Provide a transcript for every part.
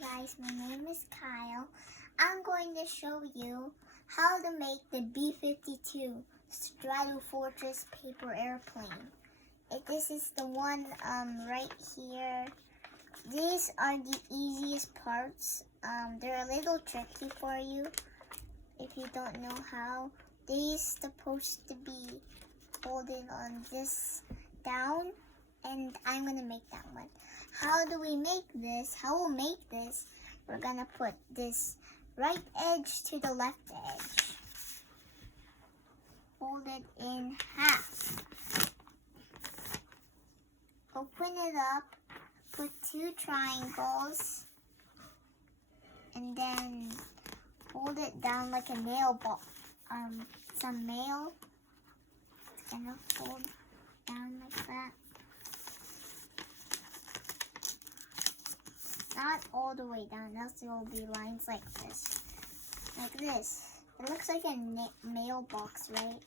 guys, my name is Kyle. I'm going to show you how to make the B-52 Stratofortress paper airplane. This is the one right here. These are the easiest parts. They're a little tricky for you if you don't know how. These supposed to be holding on this down, and I'm gonna make that one. How do we make this? How we'll make this? We're gonna put this right edge to the left edge. Fold it in half. Open it up. Put two triangles, and then hold it down like a nail ball. Some nail. It's gonna fold down like that. Not all the way down, else there will be lines like this. Like this. It looks like a mailbox, right?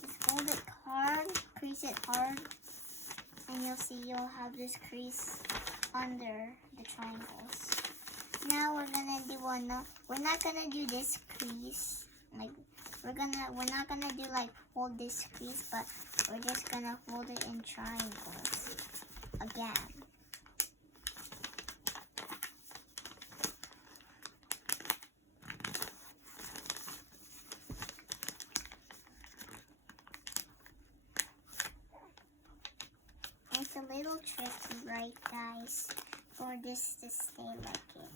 Just hold it hard, crease it hard, and you'll see you'll have this crease under the triangles. Now we're gonna do we're not gonna do this crease. Like we're not gonna do like hold this crease, but we're just gonna hold it in triangles again. It's a little tricky, right, guys, for this to stay like it.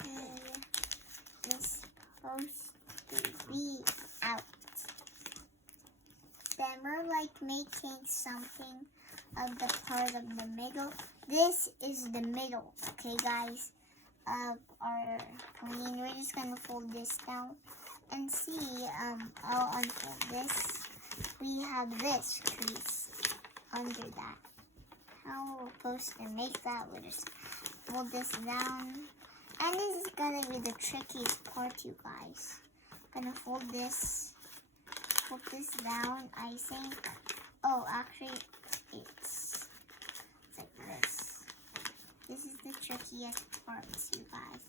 Okay, it's supposed to be out. Then we're like making something of the part of the middle. This is the middle, okay, guys, of our plane. We're just gonna fold this down. And see, I'll unfold this. We have this crease under that. How we're supposed to make that? We'll just fold this down. And this is gonna be the trickiest part, you guys. Gonna fold this down, I think. Oh, actually, it's like this. This is the trickiest part, you guys.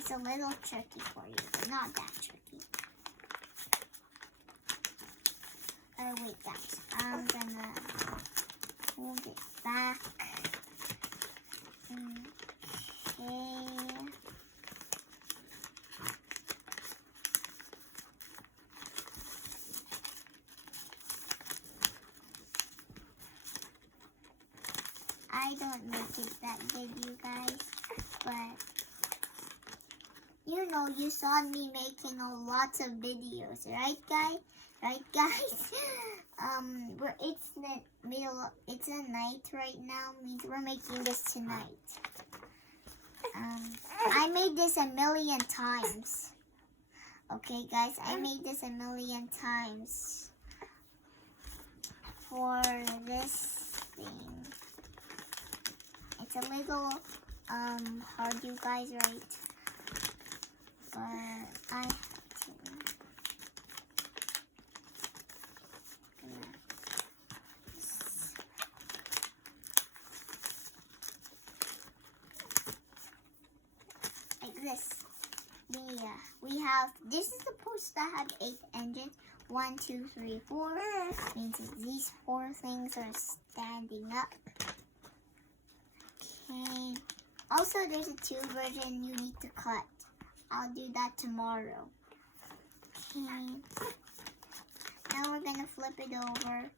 It's a little tricky for you, but not that tricky. Wait, guys. I'm gonna hold it back. Okay. I don't make it that good, you guys, but you know, you saw me making lots of videos, right, guys? Right, guys? It's a night right now. Means we're making this tonight. I made this a million times. Okay, guys, I made this a million times for this thing. It's a little hard, you guys, right? But I have to. Like this. Yeah, we have, this is supposed to have 8 engines. 1, 2, 3, 4. Means these 4 things are standing up. Okay. Also, there's a 2 version you need to cut. I'll do that tomorrow. Okay. Now we're gonna flip it over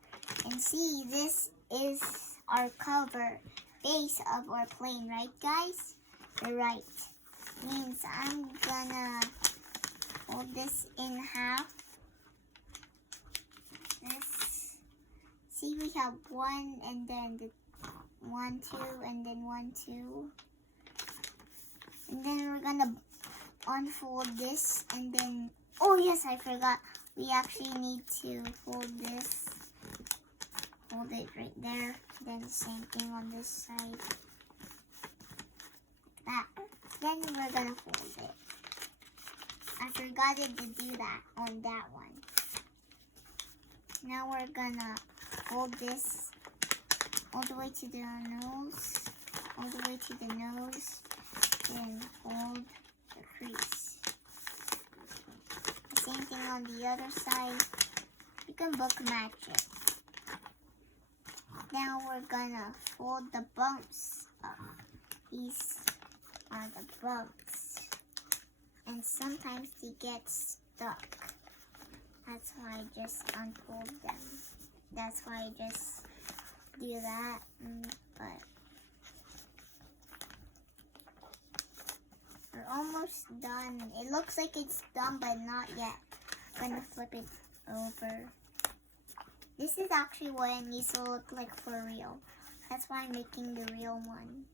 and see, this is our cover base of our plane, right, guys? You're right. Means I'm gonna fold this in half. This. See, we have 1 and then the 1, 2, and then 1, 2. And then we're gonna unfold this, and then, oh yes, I forgot. We actually need to fold this. Hold it right there. Then the same thing on this side. Like that. Then we're gonna fold it. I forgot to do that on that one. Now we're gonna fold this all the way to the nose, all the way to the nose, then fold the crease. The same thing on the other side. You can book match it. Now we're gonna fold the bumps up. These are the bumps. And sometimes they get stuck. That's why I just unfold them. That's why I just do that. But we're almost done. It looks like it's done, but not yet. I'm gonna flip it over. This is actually what it needs to look like for real. That's why I'm making the real one.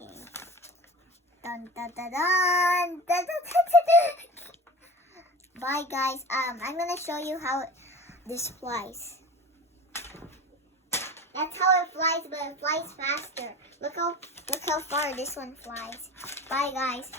Okay. Dun dun dun dun dun dun dun dun. Bye guys. I'm gonna show you how this flies. That's how it flies, but it flies faster. Look how far this one flies. Bye guys.